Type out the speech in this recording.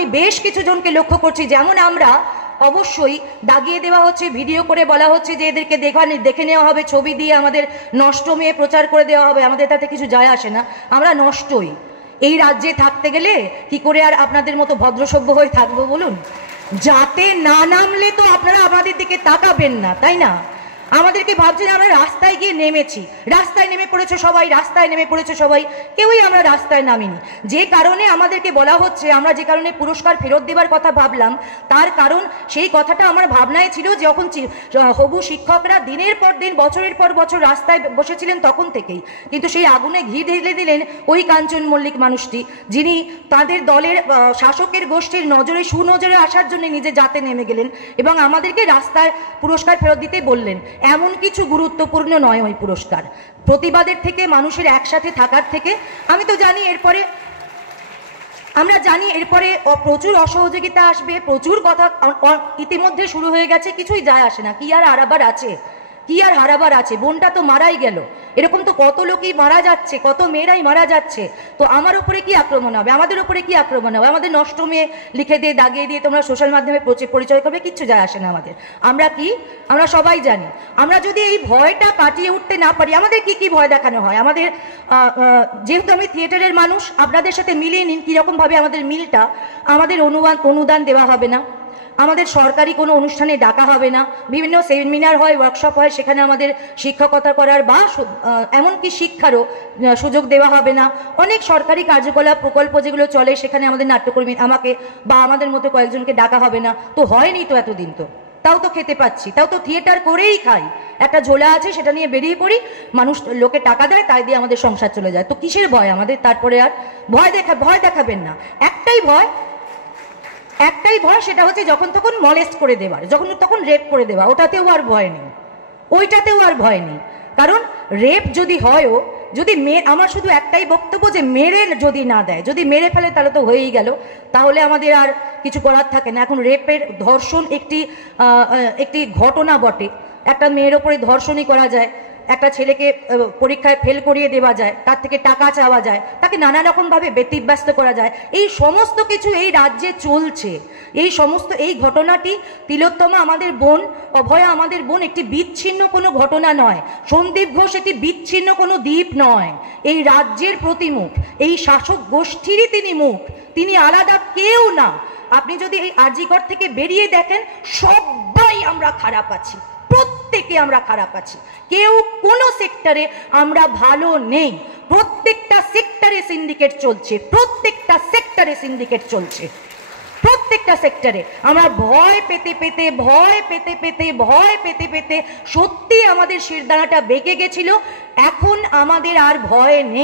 বেশ কিছু জনকে লক্ষ্য করছি, যেমন আমরা অবশ্যই দাগিয়ে দেওয়া হচ্ছে, ভিডিও করে বলা হচ্ছে যে এদেরকে দেখে নেওয়া হবে, ছবি দিয়ে আমাদের নষ্ট মেয়ে প্রচার করে দেওয়া হবে। আমাদের তাতে কিছু যায় আসে না, আমরা নষ্টই। এই রাজ্যে থাকতে গেলে কি করে আর আপনাদের মতো ভদ্রসভ্য হয়ে থাকবো বলুন? যাতে না নামলে তো আপনারা আমাদের দিকে তাকাবেন না, তাই না? আমাদেরকে ভাবছেন আমরা রাস্তায় গিয়ে নেমেছি, রাস্তায় নেমে পড়েছে সবাই, রাস্তায় নেমে পড়েছে সবাই, কেউই আমরা রাস্তায় নামিনি। যে কারণে আমাদেরকে বলা হচ্ছে, আমরা যে কারণে পুরস্কার ফেরত দেবার কথা ভাবলাম, তার কারণ সেই কথাটা আমার ভাবনায় ছিল যখন হবু শিক্ষকরা দিনের পর দিন বছরের পর বছর রাস্তায় বসেছিলেন তখন থেকেই। কিন্তু সেই আগুনে ঘি ঢেলে দিলেন ওই কাঞ্চন মল্লিক মানুষটি, যিনি তাদের দলের শাসকের গোষ্ঠীর নজরে সুনজরে আসার জন্য নিজে যাতে নেমে গেলেন এবং আমাদেরকে রাস্তায় পুরস্কার ফেরত দিতে বললেন। এমন কিছু গুরুত্বপূর্ণ নয় ওই পুরস্কার। প্রতিবাদের থেকে, মানুষের একসাথে থাকার থেকে, আমি তো জানি এরপরে আমরা জানি এরপরে প্রচুর অসহযোগিতা আসবে, প্রচুর কথা ইতিমধ্যে শুরু হয়ে গেছে। কিছুই যায় আসে না, কি আর হারাবার আছে, কি আর হারাবার আছে? বোনটা তো মারাই গেল, এরকম তো কত লোকই মারা যাচ্ছে, কত মেয়েরাই মারা যাচ্ছে। তো আমার উপরে কি আক্রমণ হবে, আমাদের উপরে কি আক্রমণ হবে? আমাদের নষ্ট মেয়ে লিখে দিয়ে দাগিয়ে দিয়ে তোমরা সোশ্যাল মাধ্যমে পরিচয় করবে, কিচ্ছু যায় আসে না আমাদের। আমরা কি, আমরা সবাই জানি। আমরা যদি এই ভয়টা কাটিয়ে উঠতে না পারি, আমাদের কি কি ভয় দেখানো হয় আমাদের। যেহেতু আমি থিয়েটারের মানুষ, আপনাদের সাথে মিলিয়ে নিন কীরকমভাবে আমাদের মিলটা। আমাদের অনুদান দেওয়া হবে না, আমাদের সরকারি কোনো অনুষ্ঠানে ডাকা হবে না, বিভিন্ন সেমিনার হয়, ওয়ার্কশপ হয়, সেখানে আমাদের শিক্ষকতা করার বা এমনকি শিক্ষারও সুযোগ দেওয়া হবে না। অনেক সরকারি কার্যকলাপ প্রকল্প যেগুলো চলে সেখানে আমাদের নাট্যকর্মী আমাকে বা আমাদের মতো কয়েকজনকে ডাকা হবে না। তো হয়নি তো এতদিন, তো তাও তো খেতে পাচ্ছি, তাও তো থিয়েটার করেই খাই। একটা ঝোলা আছে, সেটা নিয়ে বেরিয়ে পড়ি, মানুষ লোকে টাকা দেয়, তাই দিয়ে আমাদের সংসার চলে যায়। তো কিসের ভয় আমাদের? তারপরে আর ভয় দেখাবেন না। একটাই ভয়, সেটা হচ্ছে যখন তখন মলেস্ট করে দেওয়ার, যখন তখন রেপ করে দেওয়া, ওটাতেও আর ভয় নেই, ওইটাতেও আর ভয় নেই। কারণ রেপ যদি হয়ও, যদি আমার শুধু একটাই বক্তব্য যে মেরে যদি না দেয়, যদি মেরে ফেলে তাহলে তো হয়েই গেল, তাহলে আমাদের আর কিছু করার থাকে না। এখন রেপের, ধর্ষণ একটি ঘটনা বটে, একটা মেয়ের ওপরে ধর্ষণই করা যায়, একটা ছেলেকে পরীক্ষায় ফেল করিয়ে দেওয়া যায়, তার থেকে টাকা চাওয়া যায়, তাকে নানা রকমভাবে ব্যতিব্যস্ত করা যায়। এই সমস্ত কিছু এই রাজ্যে চলছে। এই ঘটনাটি তিলোত্তমা আমাদের বোন, অভয়া আমাদের বোন, একটি বিচ্ছিন্ন কোনো ঘটনা নয়। সন্দীপ ঘোষ একটি বিচ্ছিন্ন কোনো দ্বীপ নয়। এই রাজ্যের প্রতিমুখ, এই শাসক গোষ্ঠীরই তিনি মুখ, তিনি আলাদা কেউ না। আপনি যদি এই আরজিকর থেকে বেরিয়ে দেখেন, সবাই আমরা খারাপ আছি, প্রত্যেকে আমরা খারাপ আছি, কেউ কোনো সেক্টরে আমরা ভালো নেই। প্রত্যেকটা সেক্টরে সিন্ডিকেট চলছে, প্রত্যেকটা সেক্টরে আমরা ভয় পেতে সত্যি আমাদের শিরদাঁড়াটা বেঁকে গেছিল। এখন আমাদের আর ভয় নেই।